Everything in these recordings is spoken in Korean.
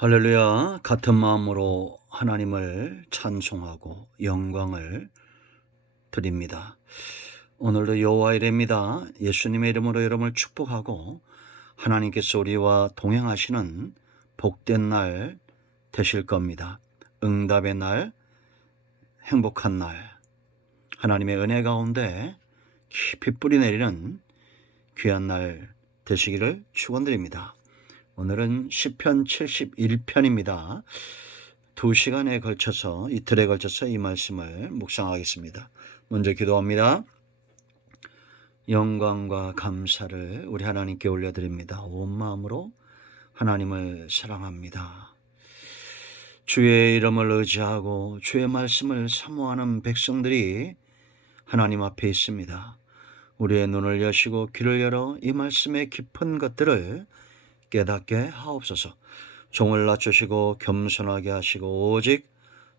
할렐루야. 같은 마음으로 하나님을 찬송하고 영광을 드립니다. 오늘도 여호와 이레입니다. 예수님의 이름으로 여러분을 축복하고 하나님께서 우리와 동행하시는 복된 날 되실 겁니다. 응답의 날, 행복한 날, 하나님의 은혜 가운데 깊이 뿌리 내리는 귀한 날 되시기를 축원드립니다. 오늘은 시편 71편입니다. 2시간에 걸쳐서, 이틀에 걸쳐서 이 말씀을 묵상하겠습니다. 먼저 기도합니다. 영광과 감사를 우리 하나님께 올려드립니다. 온 마음으로 하나님을 사랑합니다. 주의 이름을 의지하고 주의 말씀을 사모하는 백성들이 하나님 앞에 있습니다. 우리의 눈을 여시고 귀를 열어 이 말씀의 깊은 것들을 깨닫게 하옵소서. 종을 낮추시고 겸손하게 하시고 오직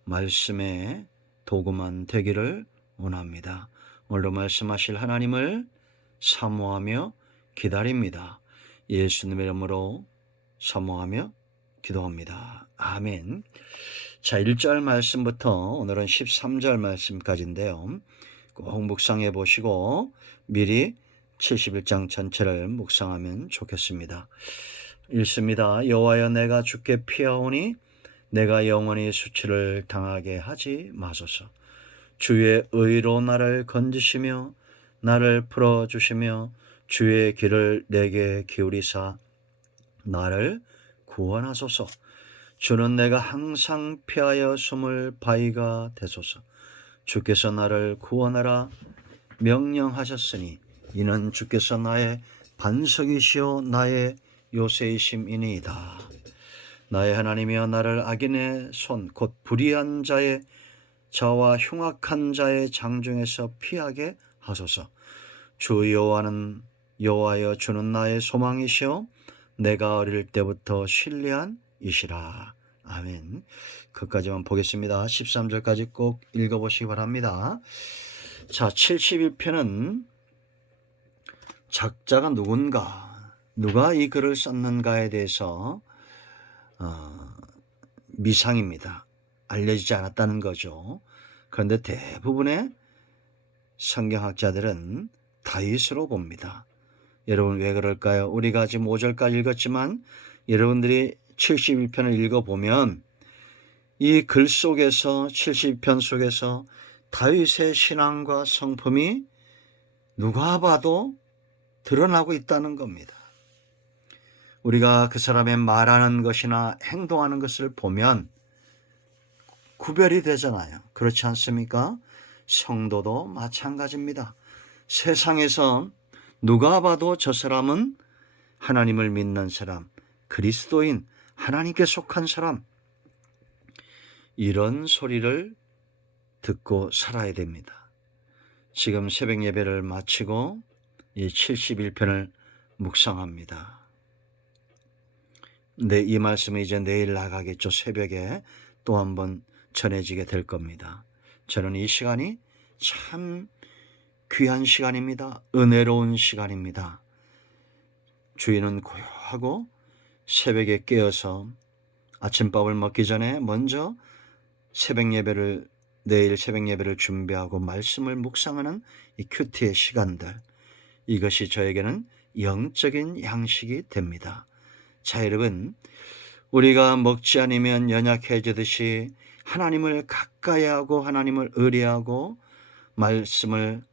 말씀의 도구만 되기를 원합니다. 오늘도 말씀하실 하나님을 사모하며 기다립니다. 예수님의 이름으로 사모하며 기도합니다. 아멘. 자, 1절 말씀부터 오늘은 13절 말씀까지인데요. 꼭 묵상해 보시고 미리 71장 전체를 묵상하면 좋겠습니다. 읽습니다. 여호와여, 내가 주께 피하오니 내가 영원히 수치를 당하게 하지 마소서. 주의 의로 나를 건지시며 나를 풀어주시며 주의 길을 내게 기울이사 나를 구원하소서. 주는 내가 항상 피하여 숨을 바위가 되소서. 주께서 나를 구원하라 명령하셨으니 이는 주께서 나의 반석이시오 나의 요새이심이니이다. 나의 하나님이여, 나를 악인의 손 곧 불의한 자의 자와 흉악한 자의 장중에서 피하게 하소서. 주 여호와여, 주는 나의 소망이시오 내가 어릴 때부터 신뢰한 이시라. 아멘. 그까지만 보겠습니다. 13절까지 꼭 읽어보시기 바랍니다. 자, 71편은 작자가 누가 이 글을 썼는가에 대해서 미상입니다. 알려지지 않았다는 거죠. 그런데 대부분의 성경학자들은 다윗으로 봅니다. 여러분, 왜 그럴까요? 우리가 지금 5절까지 읽었지만 여러분들이 71편을 읽어보면 이 글 속에서, 71편 속에서 다윗의 신앙과 성품이 누가 봐도 드러나고 있다는 겁니다. 우리가 그 사람의 말하는 것이나 행동하는 것을 보면 구별이 되잖아요. 그렇지 않습니까? 성도도 마찬가지입니다. 세상에서 누가 봐도 저 사람은 하나님을 믿는 사람, 그리스도인, 하나님께 속한 사람, 이런 소리를 듣고 살아야 됩니다. 지금 새벽 예배를 마치고 이 71편을 묵상합니다. 네, 이 말씀은 이제 내일 나가겠죠. 새벽에 또 한번 전해지게 될 겁니다. 저는 이 시간이 참 귀한 시간입니다. 은혜로운 시간입니다. 주인은 고요하고 새벽에 깨어서 아침밥을 먹기 전에 먼저 내일 새벽 예배를 준비하고 말씀을 묵상하는 이 큐티의 시간들, 이것이 저에게는 영적인 양식이 됩니다. 자, 여러분, 우리가 먹지 않으면 연약해지듯이 하나님을 가까이 하고 하나님을 의뢰하고 말씀을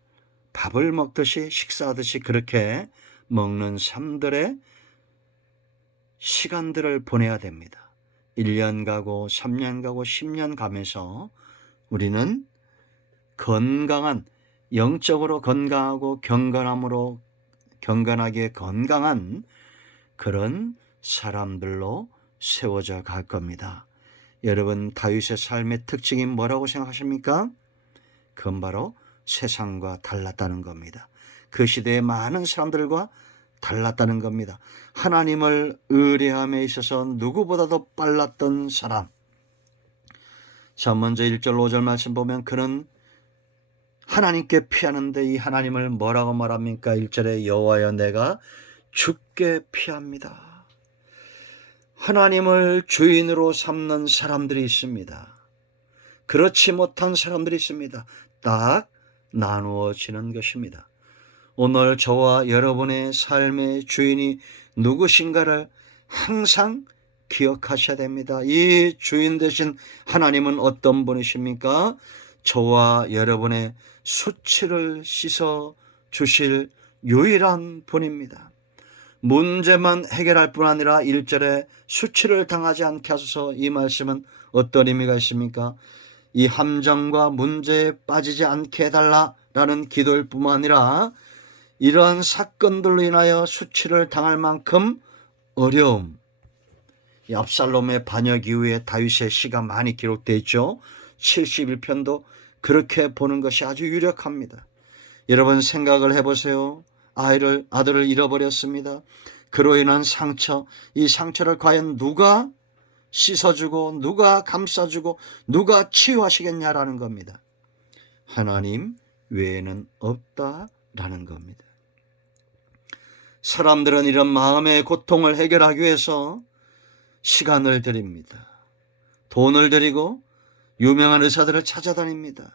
밥을 먹듯이 식사하듯이 그렇게 먹는 삶들의 시간들을 보내야 됩니다. 1년 가고 3년 가고 10년 가면서 우리는 건강한, 영적으로 건강하고 경건하게 건강한 그런 사람들로 세워져 갈 겁니다. 여러분, 다윗의 삶의 특징이 뭐라고 생각하십니까? 그건 바로 세상과 달랐다는 겁니다. 그 시대의 많은 사람들과 달랐다는 겁니다. 하나님을 의뢰함에 있어서 누구보다도 빨랐던 사람. 자, 먼저 1절 5절 말씀 보면 그는 하나님께 피하는데 이 하나님을 뭐라고 말합니까? 1절에 여호와여, 내가 주께 피합니다. 하나님을 주인으로 삼는 사람들이 있습니다. 그렇지 못한 사람들이 있습니다. 딱 나누어지는 것입니다. 오늘 저와 여러분의 삶의 주인이 누구신가를 항상 기억하셔야 됩니다. 이 주인 되신 하나님은 어떤 분이십니까? 저와 여러분의 수치를 씻어 주실 유일한 분입니다. 문제만 해결할 뿐 아니라 1절에 수치를 당하지 않게 하소서, 이 말씀은 어떤 의미가 있습니까? 이 함정과 문제에 빠지지 않게 해달라라는 기도일 뿐만 아니라 이러한 사건들로 인하여 수치를 당할 만큼 어려움, 이 압살롬의 반역 이후에 다윗의 시가 많이 기록되어 있죠. 71편도 그렇게 보는 것이 아주 유력합니다. 여러분 생각을 해보세요. 아들을 잃어버렸습니다. 그로 인한 상처, 이 상처를 과연 누가 씻어주고 누가 감싸주고 누가 치유하시겠냐라는 겁니다. 하나님 외에는 없다라는 겁니다. 사람들은 이런 마음의 고통을 해결하기 위해서 시간을 들입니다. 돈을 들이고 유명한 의사들을 찾아다닙니다.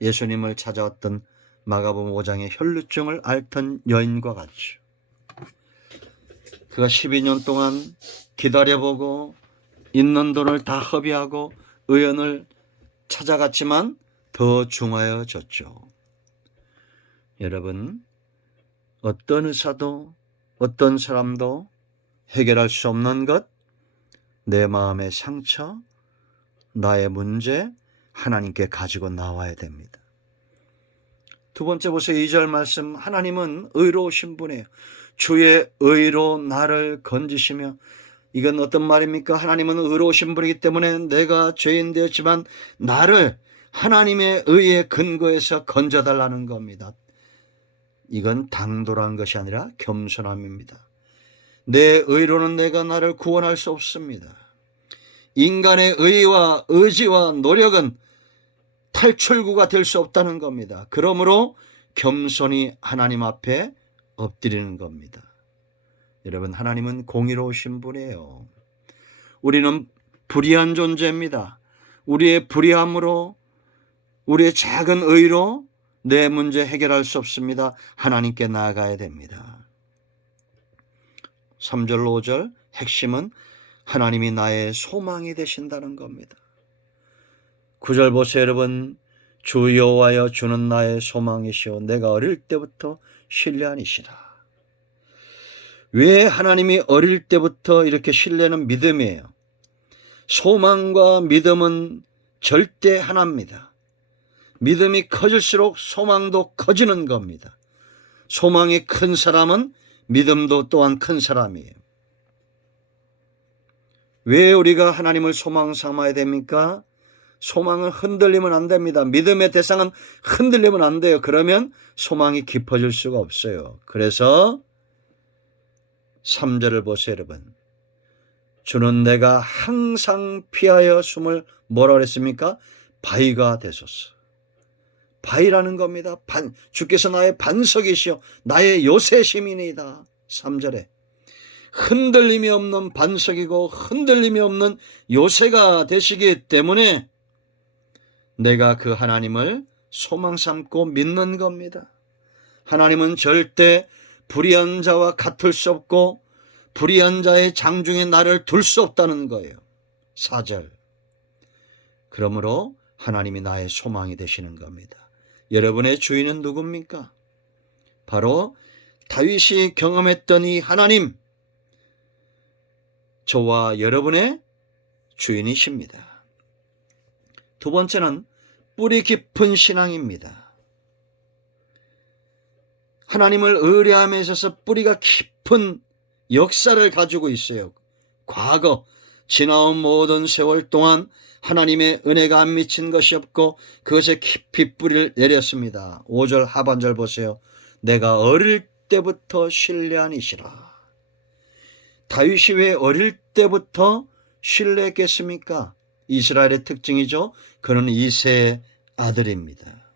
예수님을 찾아왔던 마가복음 5장의 혈루증을 앓던 여인과 같죠. 그가 12년 동안 기다려보고 있는 돈을 다 허비하고 의원을 찾아갔지만 더 중하여졌죠. 여러분, 어떤 의사도 어떤 사람도 해결할 수 없는 것, 내 마음의 상처, 나의 문제 하나님께 가지고 나와야 됩니다. 두 번째 보세요. 2절 말씀, 하나님은 의로우신 분이에요. 주의 의로 나를 건지시며, 이건 어떤 말입니까? 하나님은 의로우신 분이기 때문에 내가 죄인 되었지만 나를 하나님의 의에 근거해서 건져달라는 겁니다. 이건 당돌한 것이 아니라 겸손함입니다. 내 의로는 내가 나를 구원할 수 없습니다. 인간의 의와 의지와 노력은 탈출구가 될 수 없다는 겁니다. 그러므로 겸손히 하나님 앞에 엎드리는 겁니다. 여러분, 하나님은 공의로우신 분이에요. 우리는 불의한 존재입니다. 우리의 불의함으로, 우리의 작은 의로 내 문제 해결할 수 없습니다. 하나님께 나아가야 됩니다. 3절 5절 핵심은 하나님이 나의 소망이 되신다는 겁니다. 9절 보세요. 여러분, 주 여호와여 주는 나의 소망이시오 내가 어릴 때부터 신뢰하니시라. 왜 하나님이 어릴 때부터 이렇게 신뢰는 믿음이에요. 소망과 믿음은 절대 하나입니다. 믿음이 커질수록 소망도 커지는 겁니다. 소망이 큰 사람은 믿음도 또한 큰 사람이에요. 왜 우리가 하나님을 소망 삼아야 됩니까? 소망은 흔들리면 안 됩니다. 믿음의 대상은 흔들리면 안 돼요. 그러면 소망이 깊어질 수가 없어요. 그래서 3절을 보세요, 여러분. 주는 내가 항상 피하여 숨을 뭐라 그랬습니까? 바위가 되소서. 바위라는 겁니다. 주께서 나의 반석이시오 나의 요새심이니이다. 3절에 흔들림이 없는 반석이고 흔들림이 없는 요새가 되시기 때문에 내가 그 하나님을 소망 삼고 믿는 겁니다. 하나님은 절대 불의한 자와 같을 수 없고 불의한 자의 장중에 나를 둘 수 없다는 거예요. 4절 그러므로 하나님이 나의 소망이 되시는 겁니다. 여러분의 주인은 누굽니까? 바로 다윗이 경험했던 이 하나님, 저와 여러분의 주인이십니다. 두 번째는 뿌리 깊은 신앙입니다. 하나님을 의뢰함에 있어서 뿌리가 깊은 역사를 가지고 있어요. 과거 지나온 모든 세월 동안 하나님의 은혜가 안 미친 것이 없고 그것에 깊이 뿌리를 내렸습니다. 5절 하반절 보세요. 내가 어릴 때부터 신뢰하니시라. 다윗이 왜 어릴 때부터 신뢰했겠습니까? 이스라엘의 특징이죠. 그는 이새의 아들입니다.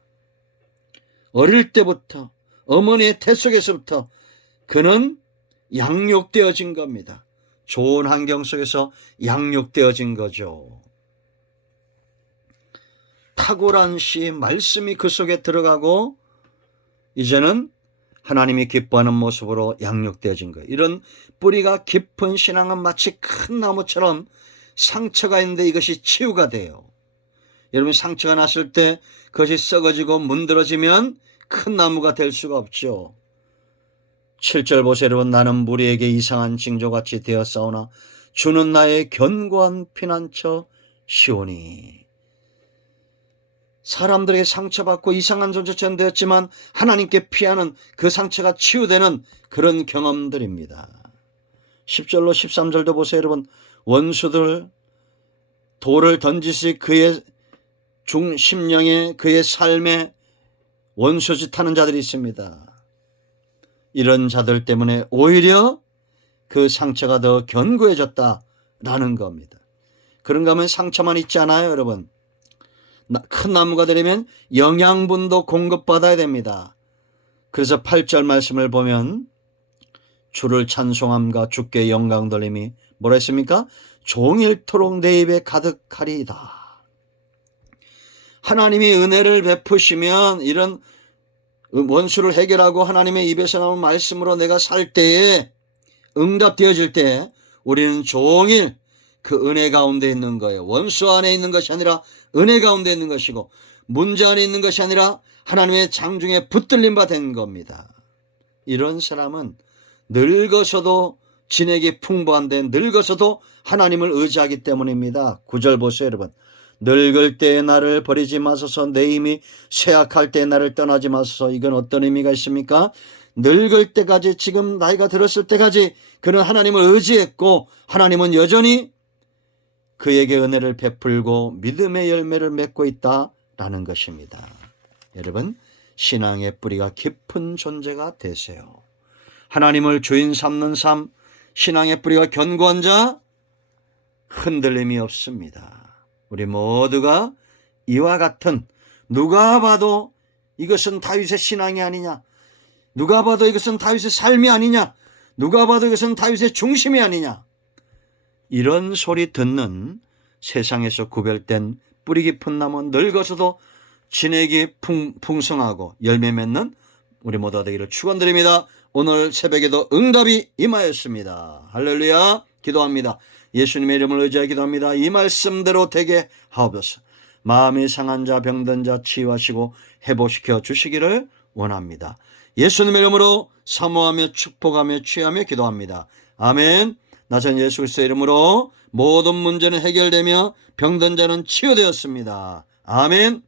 어릴 때부터 어머니의 태 속에서부터 그는 양육되어진 겁니다. 좋은 환경 속에서 양육되어진 거죠. 탁월한 씨 말씀이 그 속에 들어가고 이제는 하나님이 기뻐하는 모습으로 양육되어진 거예요. 이런 뿌리가 깊은 신앙은 마치 큰 나무처럼 상처가 있는데 이것이 치유가 돼요. 여러분, 상처가 났을 때 그것이 썩어지고 문드러지면 큰 나무가 될 수가 없죠. 7절 보세요. 여러분, 나는 무리에게 이상한 징조같이 되었사오나 주는 나의 견고한 피난처 시오니. 사람들에게 상처받고 이상한 존재처럼 되었지만 하나님께 피하는 그 상처가 치유되는 그런 경험들입니다. 10절로 13절도 보세요. 여러분, 원수들 돌을 던지시 그의 심령에 그의 삶에 원수짓하는 자들이 있습니다. 이런 자들 때문에 오히려 그 상처가 더 견고해졌다라는 겁니다. 그런가 하면 상처만 있지 않아요, 여러분. 큰 나무가 되려면 영양분도 공급받아야 됩니다. 그래서 8절 말씀을 보면 주를 찬송함과 주께 영광 돌림이 뭐라 했습니까? 종일토록 내 입에 가득하리이다. 하나님이 은혜를 베푸시면 이런 원수를 해결하고 하나님의 입에서 나온 말씀으로 내가 살 때에 응답되어질 때 우리는 종일 그 은혜 가운데 있는 거예요. 원수 안에 있는 것이 아니라 은혜 가운데 있는 것이고 문제 안에 있는 것이 아니라 하나님의 장중에 붙들림 바 된 겁니다. 이런 사람은 늙어서도 진액이 풍부한데 늙어서도 하나님을 의지하기 때문입니다. 9절 보세요, 여러분. 늙을 때에 나를 버리지 마소서, 내 힘이 쇠약할 때에 나를 떠나지 마소서. 이건 어떤 의미가 있습니까? 늙을 때까지, 지금 나이가 들었을 때까지 그는 하나님을 의지했고 하나님은 여전히 그에게 은혜를 베풀고 믿음의 열매를 맺고 있다라는 것입니다. 여러분, 신앙의 뿌리가 깊은 존재가 되세요. 하나님을 주인 삼는 삶, 신앙의 뿌리가 견고한 자, 흔들림이 없습니다. 우리 모두가 이와 같은, 누가 봐도 이것은 다윗의 신앙이 아니냐, 누가 봐도 이것은 다윗의 삶이 아니냐, 누가 봐도 이것은 다윗의 중심이 아니냐, 이런 소리 듣는 세상에서 구별된 뿌리 깊은 나무, 늙어서도 진액이 풍성하고 열매 맺는 우리 모두가 되기를 축원드립니다. 오늘 새벽에도 응답이 임하였습니다. 할렐루야. 기도합니다. 예수님의 이름을 의지하여 기도합니다. 이 말씀대로 되게 하옵소서. 마음이 상한 자, 병든 자 치유하시고 회복시켜 주시기를 원합니다. 예수님의 이름으로 사모하며 축복하며 취하며 기도합니다. 아멘. 나선 예수 그리스도의 이름으로 모든 문제는 해결되며 병든 자는 치유되었습니다. 아멘.